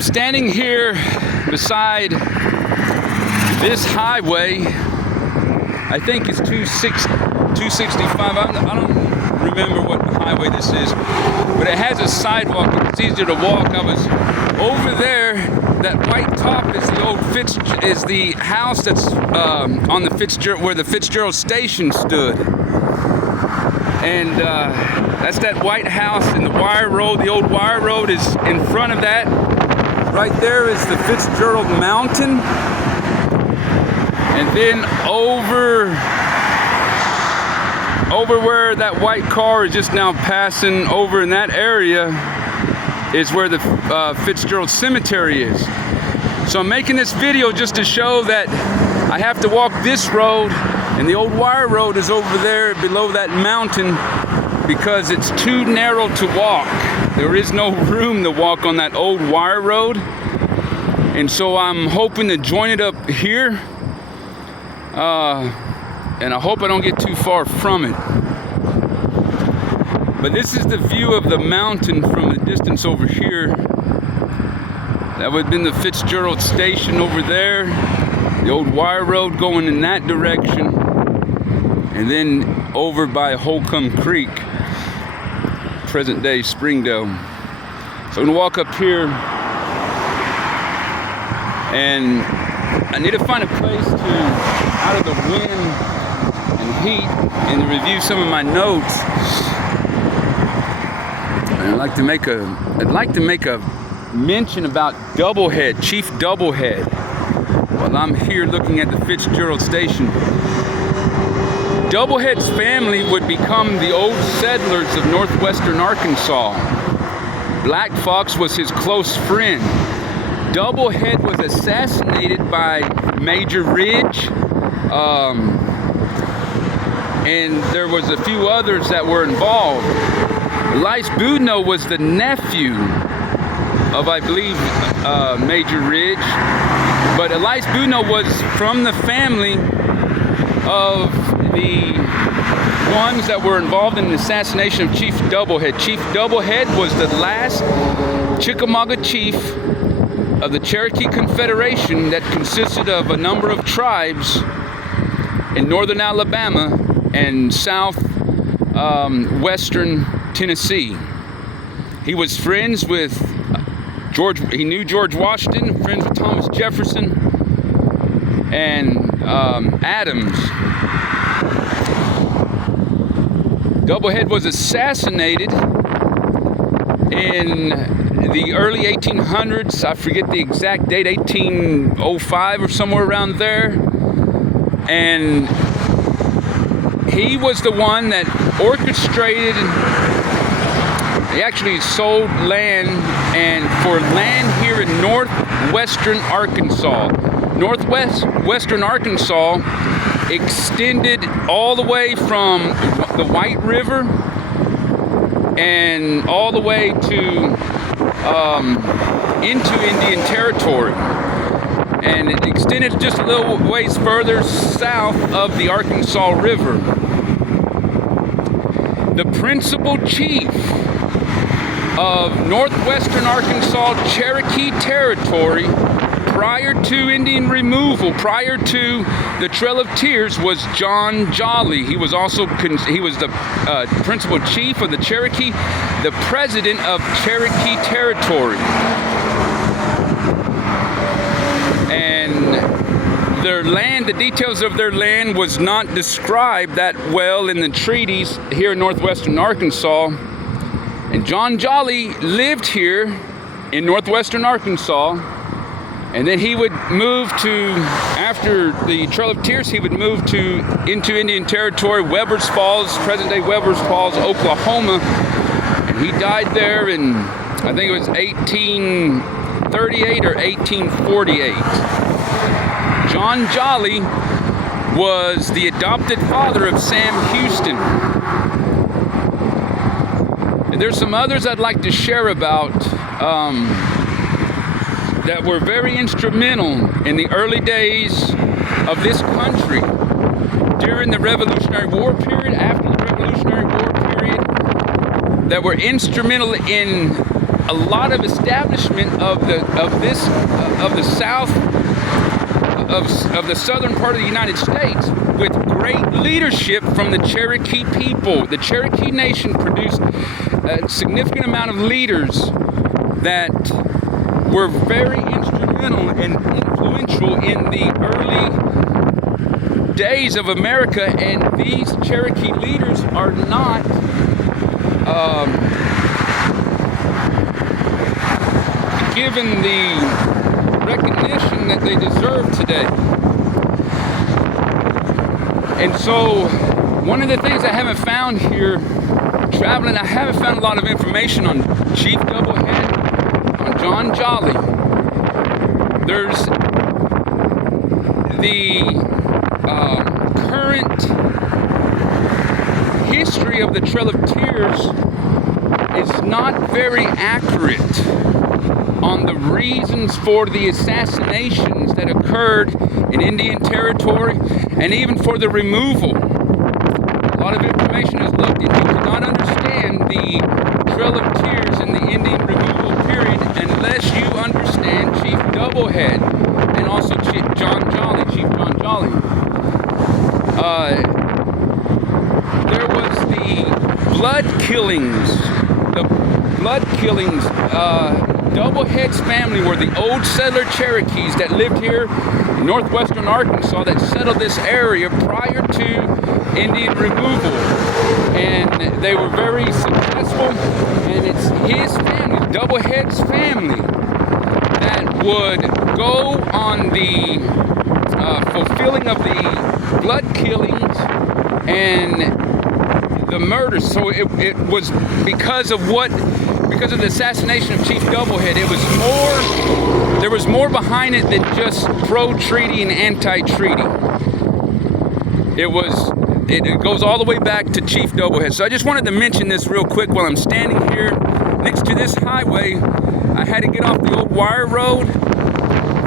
I'm standing here beside this highway. I think it's 265. I don't remember what highway this is, but it has a sidewalk. It's easier to walk. I was over there. That white top is the old is the house that's on the Fitzgerald, where the Fitzgerald station stood. And that's that white house, and the wire road, the old wire road is in front of that. Right there is the Fitzgerald Mountain. And then over where that white car is just now passing over in that area is where the Fitzgerald Cemetery is. So I'm making this video just to show that I have to walk this road, and the old wire road is over there below that mountain because it's too narrow to walk. There is no room to walk on that old wire road. And so I'm hoping to join it up here. And I hope I don't get too far from it. But this is the view of the mountain from the distance over here. That would have been the Fitzgerald station over there. The old wire road going in that direction. And then over by Holcomb Creek, present day Springdale. So I'm gonna walk up here, and I need to find a place to, out of the wind and heat, and to review some of my notes. And I'd like to make a mention about Doublehead, Chief Doublehead, while I'm here looking at the Fitzgerald station. Doublehead's family would become the old settlers of northwestern Arkansas. Black Fox was his close friend. Doublehead was assassinated by Major Ridge, and there was a few others that were involved. Elias Boudinot was the nephew of, I believe, Major Ridge, but Elias Boudinot was from the family of the ones that were involved in the assassination of Chief Doublehead. Chief Doublehead was the last Chickamauga chief of the Cherokee Confederation that consisted of a number of tribes in northern Alabama and southwestern Tennessee. He was friends with he knew George Washington, friends with Thomas Jefferson and Adams. Doublehead was assassinated in the early 1800s. I forget the exact date, 1805 or somewhere around there. And he was the one that orchestrated. He actually sold land, and for land here in northwestern Arkansas. Northwestern Arkansas extended all the way from the White River and all the way to into Indian Territory, and it extended just a little ways further south of the Arkansas River. The principal chief of northwestern Arkansas Cherokee Territory prior to Indian removal, prior to the Trail of Tears, was John Jolly. He was also the principal chief of the Cherokee, the president of Cherokee Territory. And their land, the details of their land was not described that well in the treaties here in northwestern Arkansas. And John Jolly lived here in northwestern Arkansas, and then he would move to, after the Trail of Tears, he would move into Indian Territory, Weber's Falls, present-day Weber's Falls, Oklahoma, and he died there in, I think it was 1838 or 1848. John Jolly was the adopted father of Sam Houston. And there's some others I'd like to share about that were very instrumental in the early days of this country, during the Revolutionary War period, after the Revolutionary War period, that were instrumental in a lot of establishment of the south of the southern part of the United States with great leadership from the Cherokee people. The Cherokee Nation produced a significant amount of leaders that were very instrumental and influential in the early days of America, and these Cherokee leaders are not given the recognition that they deserve today. And so one of the things I haven't found here traveling, I haven't found a lot of information on Chief Doublehead, on John Jolly. There's the current history of the Trail of Tears is not very accurate on the reasons for the assassinations that occurred in Indian Territory, and even for the removal. A lot of information is looked, and you cannot understand the Trail of Tears and the Indian removal period unless you understand Chief Doublehead and also Chief John Jolly. There was the blood killings. Doublehead's family were the old settler Cherokees that lived here in northwestern Arkansas that settled this area prior to Indian removal. And they were very successful, and it's his family, Doublehead's family, that would go on the fulfilling of the blood killings and the murders. So it was because of the assassination of Chief Doublehead. There was more behind it than just pro-treaty and anti-treaty. It goes all the way back to Chief Doublehead. So I just wanted to mention this real quick while I'm standing here next to this highway. I had to get off the old wire road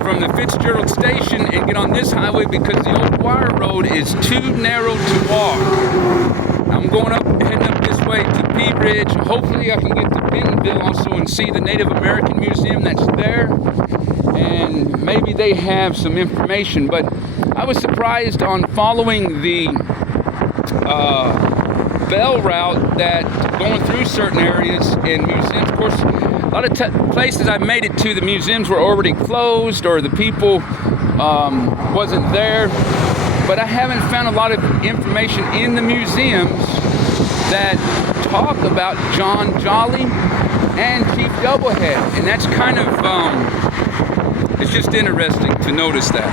from the Fitzgerald station and get on this highway because the old wire road is too narrow to walk. I'm heading up this way to Pea Ridge. Hopefully I can get to Bentonville also and see the Native American Museum that's there, and maybe they have some information. But I was surprised on following the bell route that going through certain areas in museums. Of course, a lot of places I made it to, the museums were already closed or the people wasn't there. But I haven't found a lot of information in the museums that talk about John Jolly and Chief Doublehead. And that's kind of, it's just interesting to notice that.